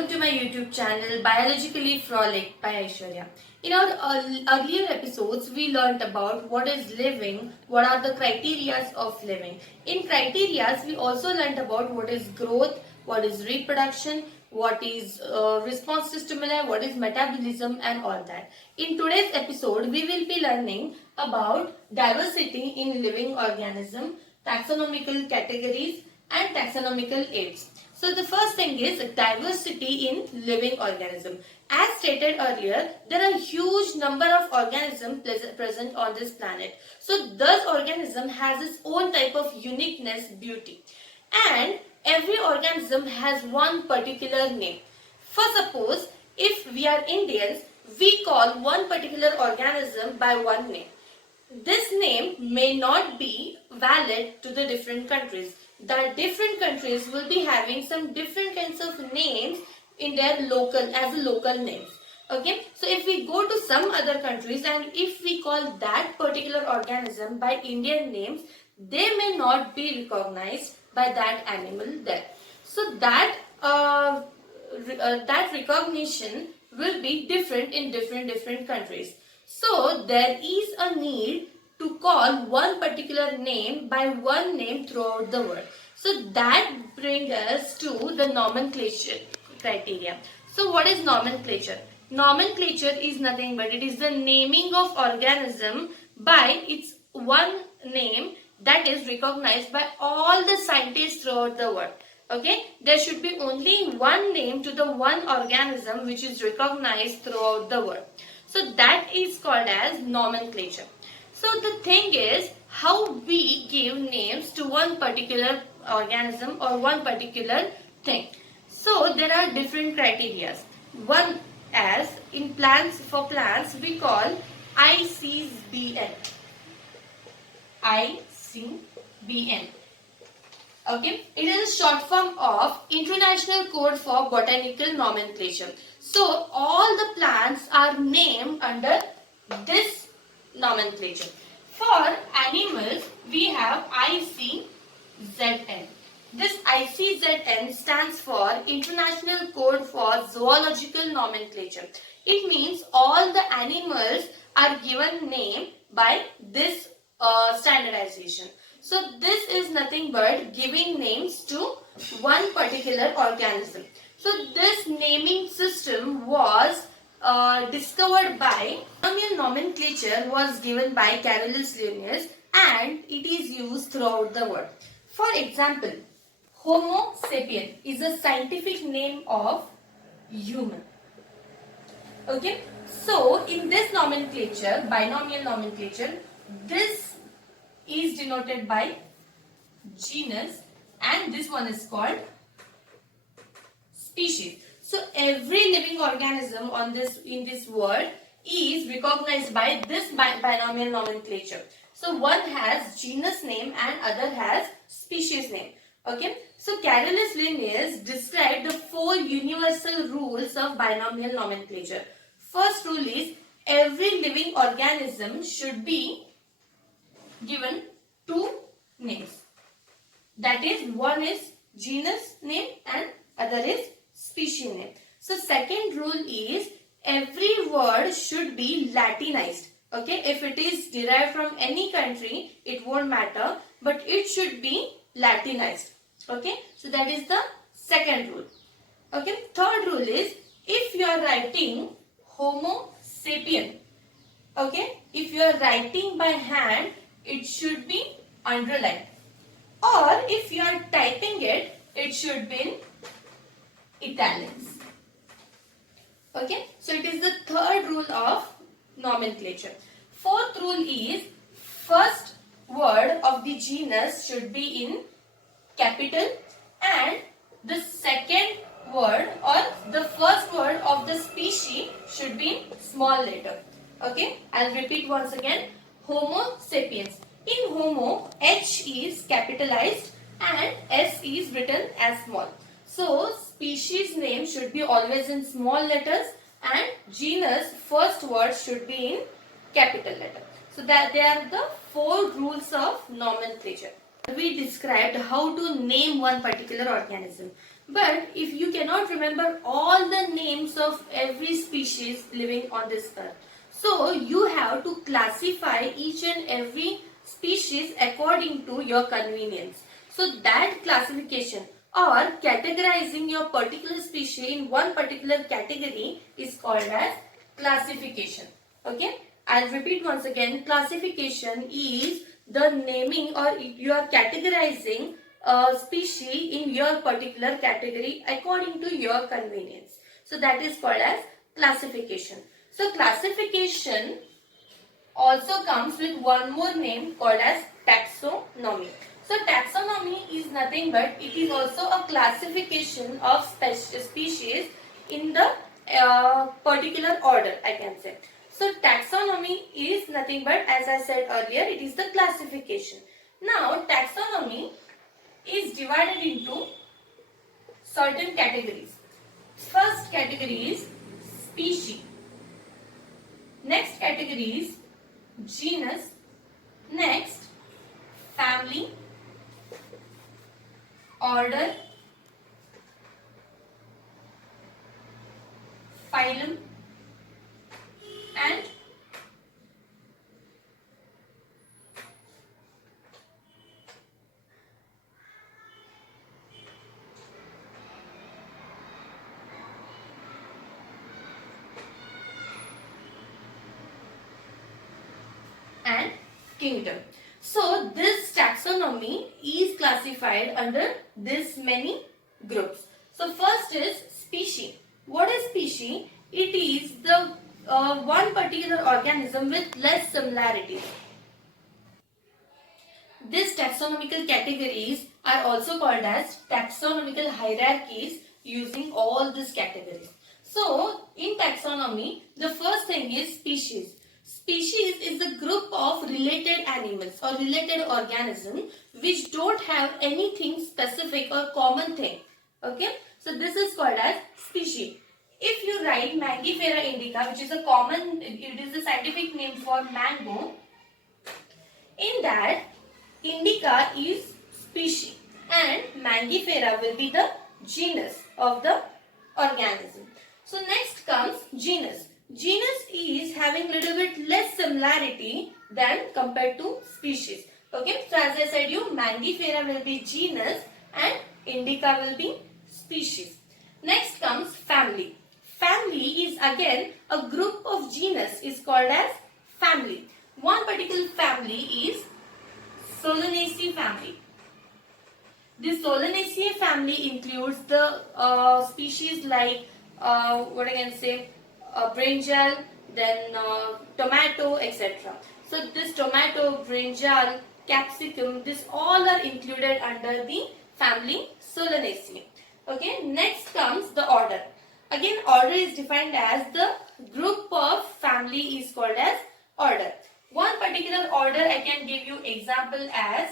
welcome to my YouTube channel Biologically Frolic by Aishwarya. In our earlier episodes, we learned about what is living, what are the criteria of living. In criteria, we also learned about what is growth, what is reproduction, what is response to stimuli, what is metabolism and all that. In today's episode, we will be learning about diversity in living organism, taxonomical categories and taxonomical aids. So the first thing is diversity in living organism. As stated earlier, there are a huge number of organisms present on this planet. So this organism has its own type of uniqueness, beauty. And every organism has one particular name. For suppose, if we are Indians, we call one particular organism by one name. This name may not be valid to the different countries. The different countries will be having some different kinds of names in their local names. Okay, so if we go to some other countries and if we call that particular organism by Indian names, they may not be recognized by that animal there. So that that recognition will be different in different countries. So there is a need to call one particular name by one name throughout the world. So that brings us to the nomenclature criteria. So what is nomenclature? Nomenclature is nothing but it is the naming of organism by its one name that is recognized by all the scientists throughout the world. Okay, there should be only one name to the one organism which is recognized throughout the world. So that is called as nomenclature. So the thing is how we give names to one particular organism or one particular thing. So there are different criteria. One as in plants, for plants we call ICBN. ICBN. Okay, it is a short form of International Code for Botanical Nomenclature. So all the plants are named under this nomenclature. For animals, we have ICZN. This ICZN stands for International Code for Zoological Nomenclature. It means all the animals are given name by this standardization. So this is nothing but giving names to one particular organism. So this naming system was discovered by taxonomical nomenclature was given by Carolus Linnaeus and it is used throughout the world. For example, Homo sapien is a scientific name of human. Okay, so in this nomenclature, binomial nomenclature, this is denoted by genus and this one is called species. So every living organism in this world is recognized by this binomial nomenclature. So one has genus name and other has species name. Okay. So Carolus Linnaeus described the four universal rules of binomial nomenclature. First rule is every living organism should be given two names. That is, one is genus name and other is species name. So second rule is every word should be Latinized. Okay, if it is derived from any country, it won't matter, but it should be Latinized. Okay, so that is the second rule. Okay, third rule is if you are writing Homo sapien, okay, if you are writing by hand, it should be underlined. Or if you are typing it, it should be in italics. Okay, so it is the third rule of nomenclature. Fourth rule is first word of the genus should be in capital and the second word or the first word of the species should be in small letter. Okay, I'll repeat once again. Homo sapiens. In Homo, H is capitalized and S is written as small. So species name should be always in small letters and genus first word should be in capital letter. So that they are the four rules of nomenclature. We described how to name one particular organism. But if you cannot remember all the names of every species living on this earth, so you have to classify each and every species according to your convenience. So that classification or categorizing your particular species in one particular category is called as classification. Okay, I'll repeat once again. Classification is the naming, or you are categorizing a species in your particular category according to your convenience. So that is called as classification. So classification also comes with one more name called as taxonomy. So taxonomy is nothing but it is also a classification of species in the particular order, I can say. So taxonomy is nothing but, as I said earlier, it is the classification. Now taxonomy is divided into certain categories. First category is species. Next category is genus. Next, family, order, phylum, and kingdom. So this taxonomy is classified under this many groups. So first is species. What is species? It is the one particular organism with less similarities. These taxonomical categories are also called as taxonomical hierarchies using all these categories. So, in taxonomy, the first thing is species. Species is a group of related animals or related organisms which don't have anything specific or common thing. Okay, so this is called as species. If you write Mangifera indica, which is a common, it is the scientific name for mango, in that indica is species and Mangifera will be the genus of the organism. So next comes genus. Genus is having little bit less similarity than compared to species. Okay, so as I said you, Mangifera will be genus and indica will be species. Next comes family. Family is again a group of genus is called as family. One particular family is Solanaceae family. This Solanaceae family includes the species like what I can say, brinjal, then tomato, etc. So this tomato, brinjal, capsicum, this all are included under the family Solanaceae. Okay, next comes the order. Again, order is defined as the group of family is called as order. One particular order I can give you example as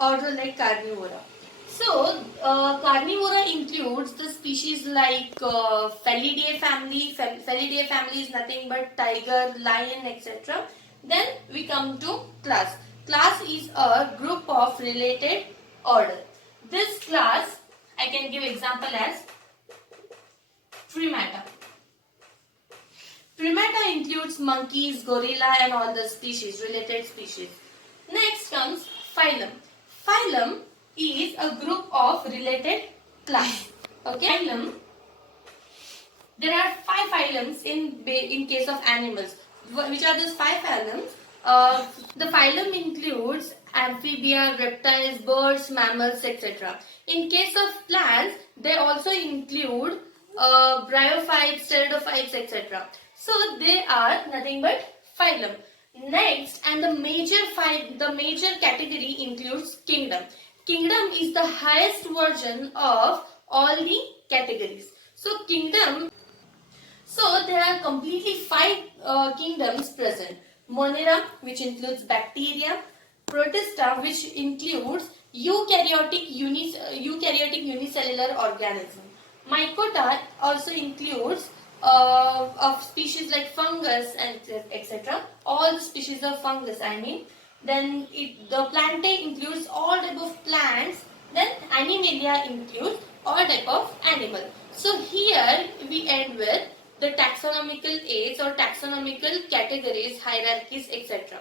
order like Carnivora. So, Carnivora includes the species like Felidae family. Felidae family is nothing but tiger, lion, etc. Then we come to class. Class is a group of related order. This class I can give example as Primata. Primata includes monkeys, gorilla and all the species, related species. Next comes phylum. Phylum is a group of related class. Okay. Phylum. There are 5 phylums in case of animals. Which are those 5 phylums? The phylum includes amphibia, reptiles, birds, mammals, etc. In case of plants, they also include bryophytes, pteridophytes, etc. So they are nothing but phylum. Next, and the major category includes kingdom. Kingdom is the highest version of all the categories. So kingdom. So there are completely 5 kingdoms present. Monera, which includes bacteria. Protista, which includes eukaryotic unicellular organism. Mycota also includes of species like fungus and etc. All the species of fungus, I mean. Then the plantae includes all type of plants. Then Animalia includes all type of animal. So here we end with the taxonomical aids or taxonomical categories, hierarchies, etc.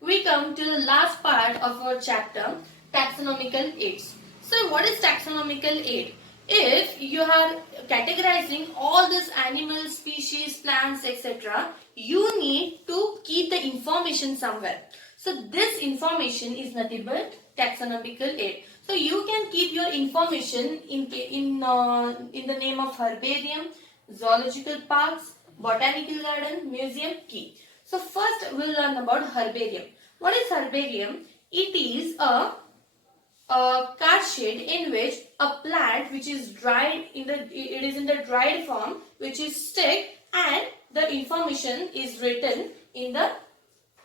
We come to the last part of our chapter, taxonomical aids. So what is taxonomical aid? If you are categorizing all these animals, species, plants, etc., you need to keep the information somewhere. So this information is nothing but taxonomical aid. So you can keep your information in the name of herbarium, zoological parks, botanical garden, museum, key. So first we'll learn about herbarium. What is herbarium? It is a card sheet in which a plant which is dried in the dried form, which is stick, and the information is written in the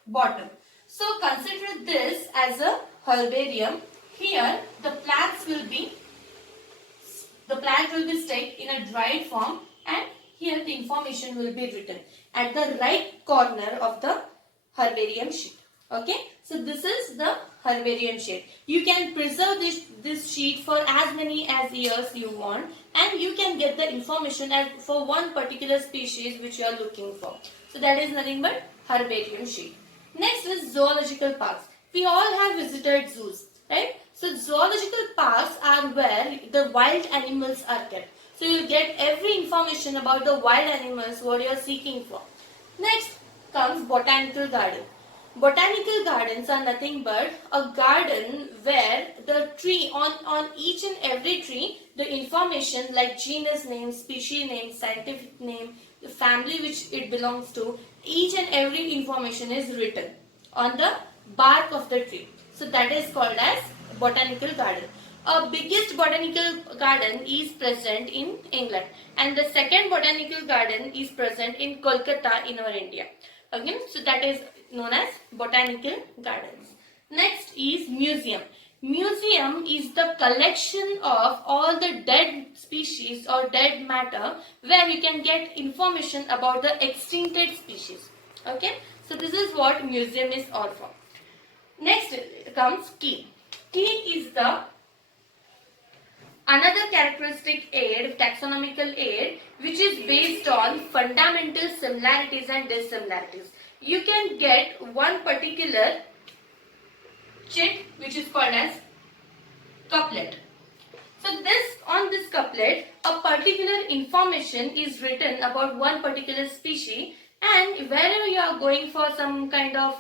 bottom. So consider this as a herbarium. Here the plant will be stick in a dried form, and here the information will be written at the right corner of the herbarium sheet. Okay, so this is the herbarium sheet. You can preserve this sheet for as many as years you want, and you can get the information for one particular species which you are looking for. So that is nothing but herbarium sheet. Next is zoological parks. We all have visited zoos, right? So zoological parks are where the wild animals are kept. So you get every information about the wild animals what you are seeking for. Next comes botanical garden. Botanical gardens are nothing but a garden where the tree, on each and every tree, the information like genus name, species name, scientific name, the family which it belongs to, each and every information is written on the bark of the tree. So that is called as botanical garden. A biggest botanical garden is present in England, and the second botanical garden is present in Kolkata in our India. Okay, so that is known as botanical gardens. Next is museum. Museum is the collection of all the dead species or dead matter where you can get information about the extincted species. Okay, so this is what museum is all for. Next comes key. Key is the another characteristic aid, taxonomical aid, which is based on fundamental similarities and dissimilarities. You can get one particular chit which is called as couplet. So on this couplet, a particular information is written about one particular species, and wherever you are going for some kind of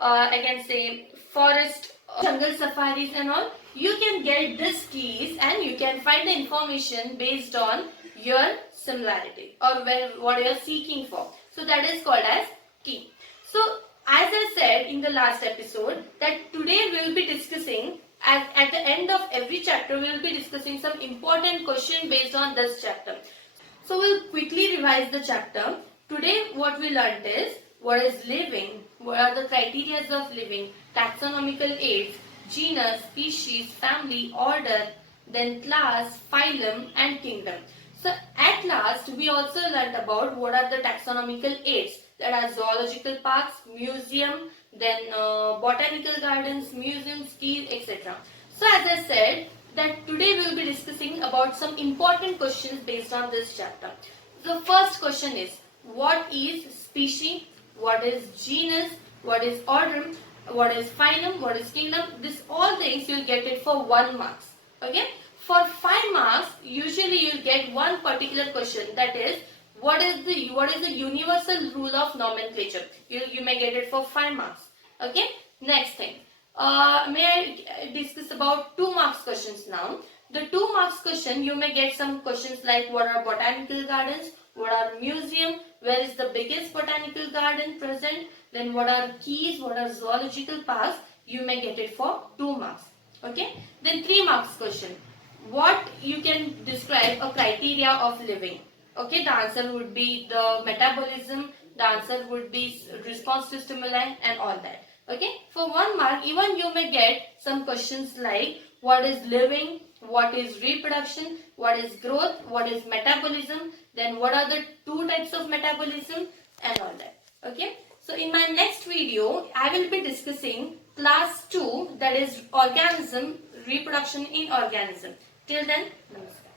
I can say forest, jungle safaris and all, you can get these keys and you can find the information based on your similarity or what you are seeking for. So that is called as key. So as I said in the last episode, that today we will be discussing at the end of every chapter we will be discussing some important question based on this chapter. So we'll quickly revise the chapter. Today what we learned is what is living, what are the criteria of living, taxonomical aids, genus, species, family, order, then class, phylum and kingdom. So at last we also learned about what are the taxonomical aids, that are zoological parks, museum, then botanical gardens, museums, keys, etc. So as I said that today we will be discussing about some important questions based on this chapter. The first question is, what is species, what is genus, what is order, what is phylum, what is kingdom. This all things you will get it for 1 marks. Okay. For 5 marks, usually you will get one particular question, that is what is the universal rule of nomenclature. You may get it for 5 marks. Okay. Next thing, may I discuss about 2 marks questions now. The 2 marks question, you may get some questions like what are botanical gardens, what are museum, where is the biggest botanical garden present, then what are keys, what are zoological parks. You may get it for 2 marks. Okay. Then 3 marks question, what you can describe a criteria of living. Okay, the answer would be the metabolism, the answer would be response to stimuli and all that. Okay, for 1 mark even you may get some questions like what is living, what is reproduction, what is growth, what is metabolism, then what are the 2 types of metabolism and all that. Okay, so in my next video I will be discussing class 2, that is organism, reproduction in organism. Till then, namaskar.